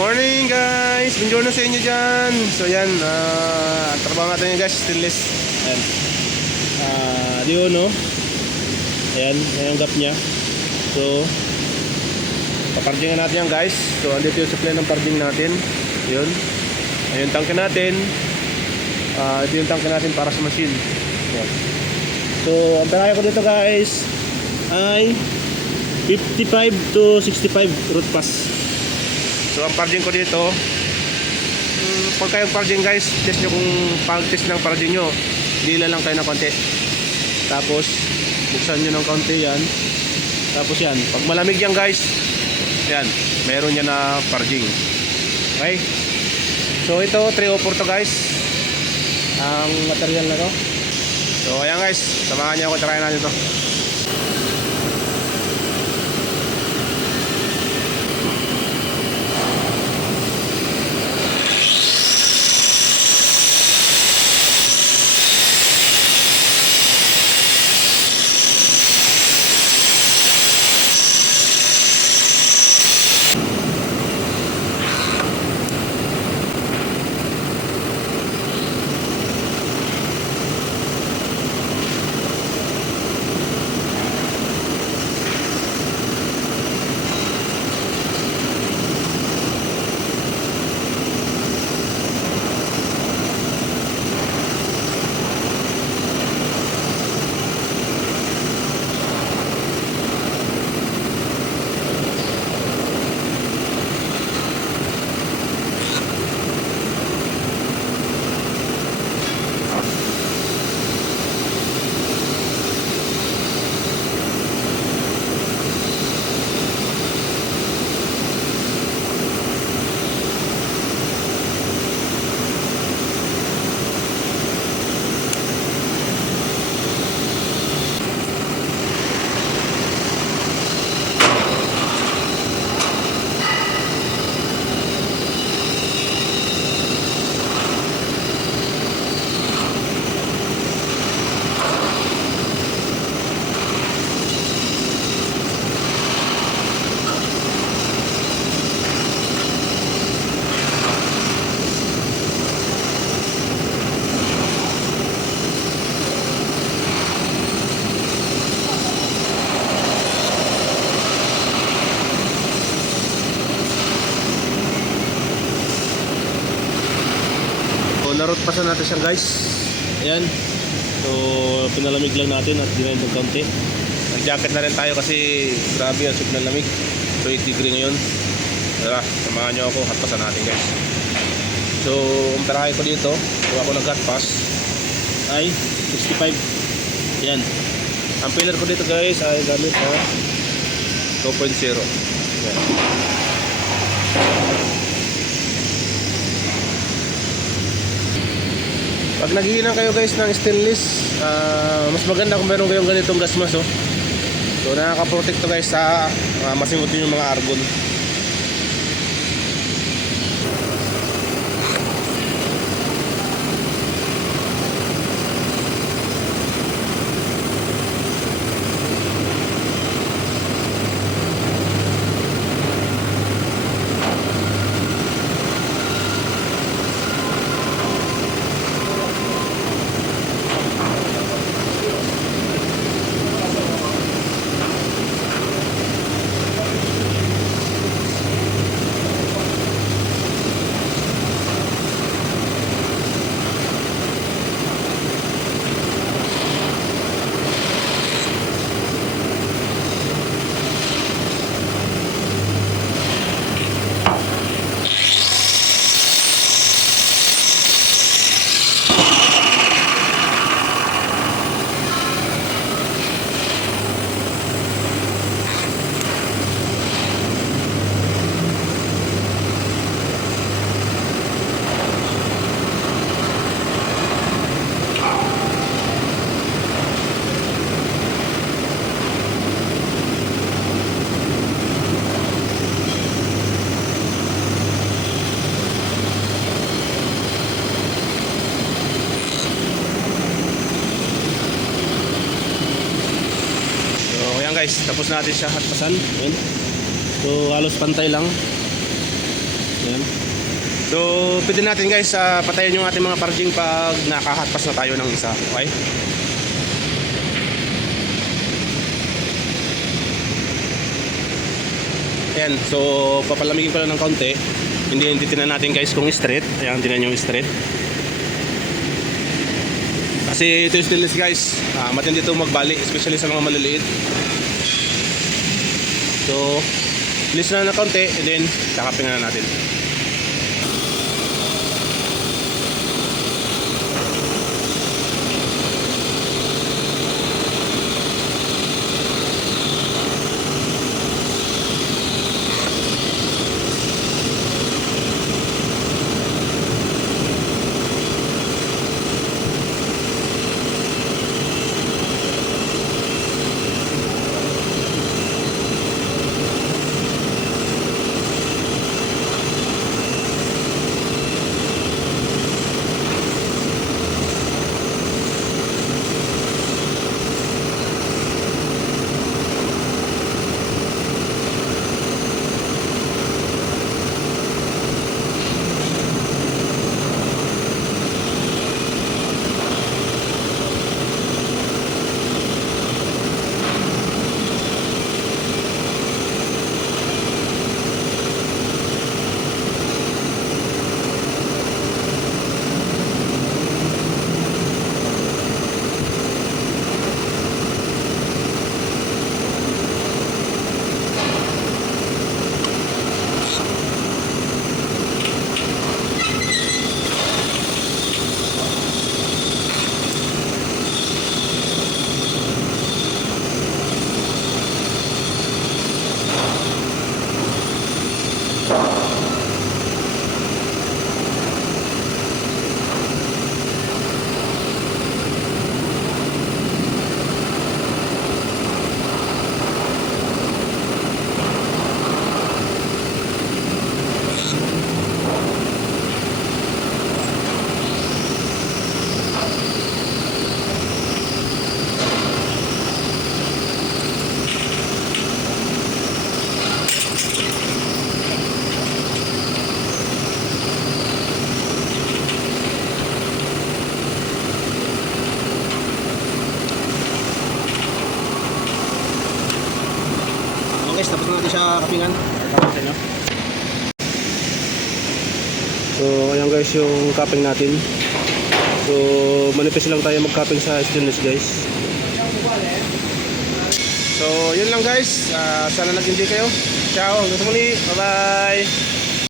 morning guys! Buongiorno sa inyo dyan. So yan, trabaho natin yung guys, stainless. Ayan. Di yun no. Ayan, ayan yung gap nya. So paparjingan natin yan guys. So andito yung supply ng parjing natin. Yun. Ayan yung tanke natin. Ito yung tanke natin para sa machine. Ayan. So ang tanke ko dito guys ay 55 to 65 root pass. So ang parjing ko dito, pag kayong parjing guys, test nyo kung pag-test ng parjing nyo, dila lang kayo ng konti. Tapos buksan nyo ng konti yan. Tapos yan, pag malamig yan guys, yan, meron yan na parjing. Okay. So ito 304 to guys, ang material na to. So ayan guys, samahan nyo ako, try natin to. Narot pasan natin siya guys. Ayan. So pinalamig lang natin at dinayin ng konti. Nag jacket na rin tayo kasi grabe ang sobrang lamig. So 8 degree ngayon. Tara, samahan nyo ako, hatpasan natin guys. So umpirahin ko dito, kuha ko ng hot pass ay 65. Ayan. Ang pillar ko dito guys ay gamit na 2.0. Ayan. Pag naghihinang kayo guys ng stainless, mas maganda kung meron kayong ganitong gasmas oh. So nakaka-protect to guys sa masingot yung mga argon. guys, tapos natin siya hatpasan. Ayan. So halos pantay lang. Ayan. So, pwede natin guys patayin yung ating mga parjing pag nakahagpas na tayo ng isa. Okay? Ayan. So, papalamigin ko lang ng kaunti. Hindi tinan natin guys kung straight. Ayan, tinan yung straight. Kasi ito yung stainless guys. Matindi ito magbali, especially sa mga maliliit. So, bilis na ng kaunti, and then kakapin na natin. Guys, tapos na natin siya kapingan. So, ayan guys yung cupping natin. So, manipis lang tayo mag-cupping sa stainless guys. So, yun lang guys. Sana nag-enjoy kayo. Ciao, hanggang sa muli. Bye-bye.